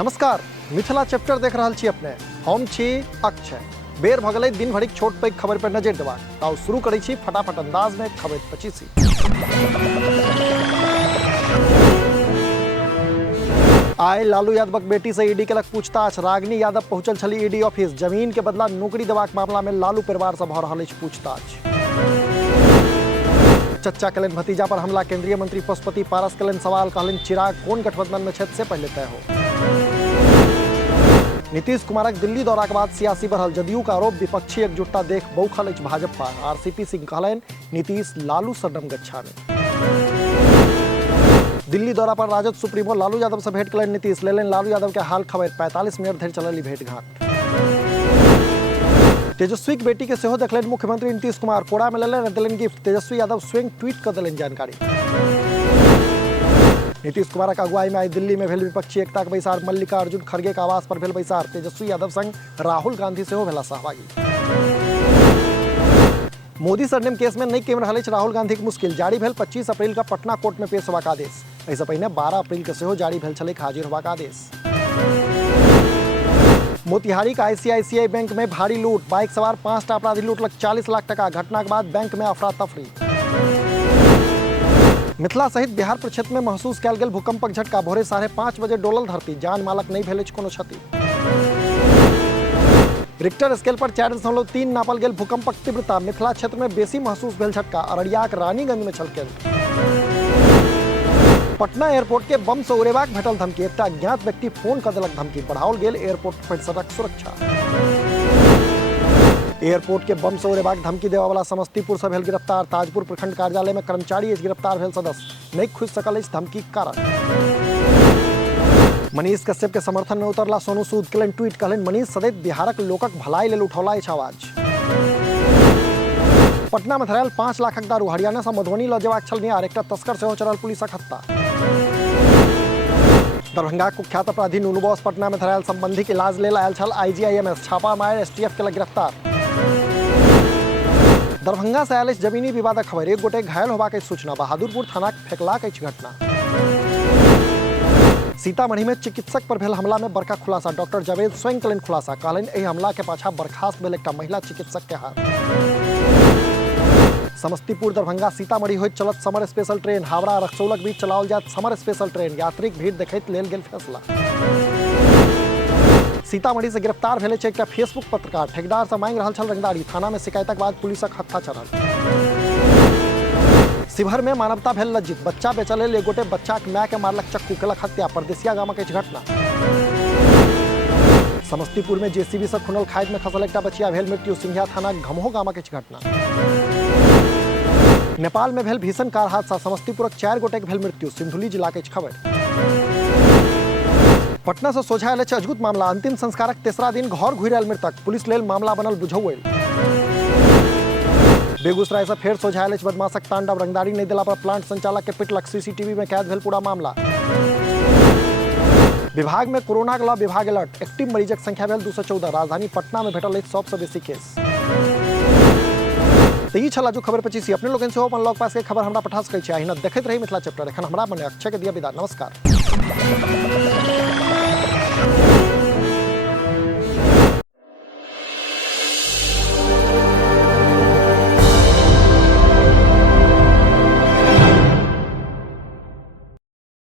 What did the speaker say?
नमस्कार, मिथिला चैप्टर देख रहल छी अपने। हम छी अक्षय। बेर भ गेलै दिन भरिक छोट पैघ खबर पर नजरि देबाक। ताउ शुरू करै छी फटाफट अंदाज में खबर पचीसी। आइ लालू यादवक बेटी से ईडी केलक पूछताछ। रागिनी यादव पहुंचल छली ईडी ऑफिस। जमीन के बदला नौकरी देबाक मामला में लालू परिवार से भ रहल अछि पूछताछ। चच्चा कलन भतीजा पर हमला। केंद्रीय मंत्री पशुपति पारस कलन सवाल। कहलन चिराग कोन गठबंधन में छथि से पहले तय हो। नीतीश कुमारक दिल्ली दौरा के बाद सियासी बढ़ल। जदयू का आरोप विपक्षी एकजुटता देख बौखल अछि भाजपा। आरसीपी सिंह कहलन नीतीश लालू सदम गच्छामि। दिल्ली दौरा पर राजद सुप्रीमो लालू यादव से भेंट कलन नीतीश। लेलन लालू यादव के हाल खबर। 45 मिनट धरि चलल भेंटघाट। तेजस्वी की बेटी के सेहो देखलन मुख्यमंत्री नीतीश कुमार। कोड़ा में लेलन दिलन गिफ्ट। तेजस्वी यादव स्वयं ट्वीट कर दिलन जानकारी। नीतीश कुमार के अगुवाई में आई दिल्ली में भेल विपक्षी एकता के बैसार। मल्लिकार्जुन खड़गे के आवास पर भेल बैसार। तेजस्वी यादव संग राहुल गांधी सेहो भेला सहभागी। मोदी सरनेम केस में नहीं केम रहल अछि राहुल गांधी के मुश्किल। जारी भेल 25 अप्रैल का पटना कोर्ट में पेश होबाक आदेश। एहिसँ पहिने 12 अप्रैल के सेहो जारी भेल छलै हाजिर होबाक आदेश। मोतिहारी का आईसीआईसीआई बैंक में भारी लूट। बाइक सवार 5 अपराधी लूटलक 40 लाख टका। घटना के बाद बैंक में अफरा तफरी। मिथिला सहित बिहार प्रक्षेत्र में महसूस कयल गेल भूकंपक झटका। भोरे 5:30 बजे डोलल धरती। जान मालक नहीं भेल अछि कोनो क्षति। रिक्टर स्केल पर 4.3 नापल गेल भूकंपक तीव्रता। मिथिला क्षेत्र में बेसी महसूस भेल झटका। अररियाक रानीगंज में छलकै। पटना एयरपोर्ट के बम से उड़ेबाक भेटल धमकी। एकटा अज्ञात व्यक्ति फोन कर देलक धमकी। बढ़ाओल गेल एयरपोर्ट परिसरक सुरक्षा। एयरपोर्ट के बम से उड़ेबाक धमकी देवा वाला समस्तीपुर से भेल गिरफ्तार। ताजपुर प्रखंड कार्यालय में कर्मचारी गिरफ्तार भेल सदस्य। नहीं खुजि सकल अछि धमकी कारण। मनीष कश्यप के समर्थन में उतरला सोनू सूद। Kellen tweet. कहलन मनीष सदैव बिहारक लोकक भलाई लेल उठौला अछि आवाज। पटना में धरायल 5 लाखक दारू। हरियाणा से मधुबनी लऽ जेबाक छल नियार। एकटा तस्कर सेहो चढ़ल पुलिसक हत्ता। दरभंगा कुख्यात अपराधी नुनू बॉस पटना में धरायल संबंधी के इलाज लेल आयल छल आईजीआईएमएस। छापा मार एसटीएफ केलक गिरफ्तार। दरभंगा से आयल अछि जमीनी विवादक खबर। एक गोटे घायल होबाक सूचना। बहादुरपुर थानाक फेकलाक अछि घटना। सीतामढ़ी में चिकित्सक पर भेल हमला में बड़का खुलासा। डॉक्टर जावेद स्वयं कलन खुलासा। कहलन एहि हमला के पाछा बर्खास्त भेल एकटा महिला चिकित्सक के हाथ। समस्तीपुर दरभंगा सीतामढ़ी होइत चलत समर स्पेशल ट्रेन। हावड़ा रक्सौलक बीच चलाओल जायत समर स्पेशल ट्रेन। यात्रीक भीड़ देखैत लेल गेल फैसला। सीतामढ़ी से गिरफ्तार भेल छै एकटा फेसबुक पत्रकार। ठेकेदार से मांग रहल छल रंगदारी। थाना में शिकायतक बाद पुलिसक हत्था चढ़ल। शिवहर में मानवता भेल लज्जित। बच्चा बेचल लेल एक गोटे बच्चाक माय के मारलक चक्कू। केलक हत्या। परदेसिया गामक अछि घटना। समस्तीपुर में जेसीबी से खुनल खाद में खसल एकटा बचिया भेल मृत्यु। सिंघिया थाना घमहो गामक अछि घटना। नेपाल में भेल भीषण कार हादसा। समस्तीपुरक 4 गोटे के भेल मृत्यु। सिंधुली जिला के खबर। पटना से सोझा आयल अजगुत मामला। अंतिम संस्कारक तेसरा दिन घर घुरि आयल मृतक। पुलिस लेल मामला बनल बुझौल। बेगूसराय से फेर सोझा आयल बदमाशक तांडव। रंगदारी नहीं दिला पर प्लांट संचालक के पिटलक। सीसीटीवी में कैद भेल पूरा मामला। विभाग में कोरोना के विभाग अलर्ट। एक्टिव मरीजक संख्या भेल 214। राजधानी पटना में भेटल 100 से बेसी केस। तो ई छला जो खबर पचीसी। अपने लोगन से अपन लॉग पास के खबर हमरा पठा सकै छी। अहिना देखैत रही मिथिला चैप्टर। एखन हमरा मने अक्षय के दिया विदा। नमस्कार।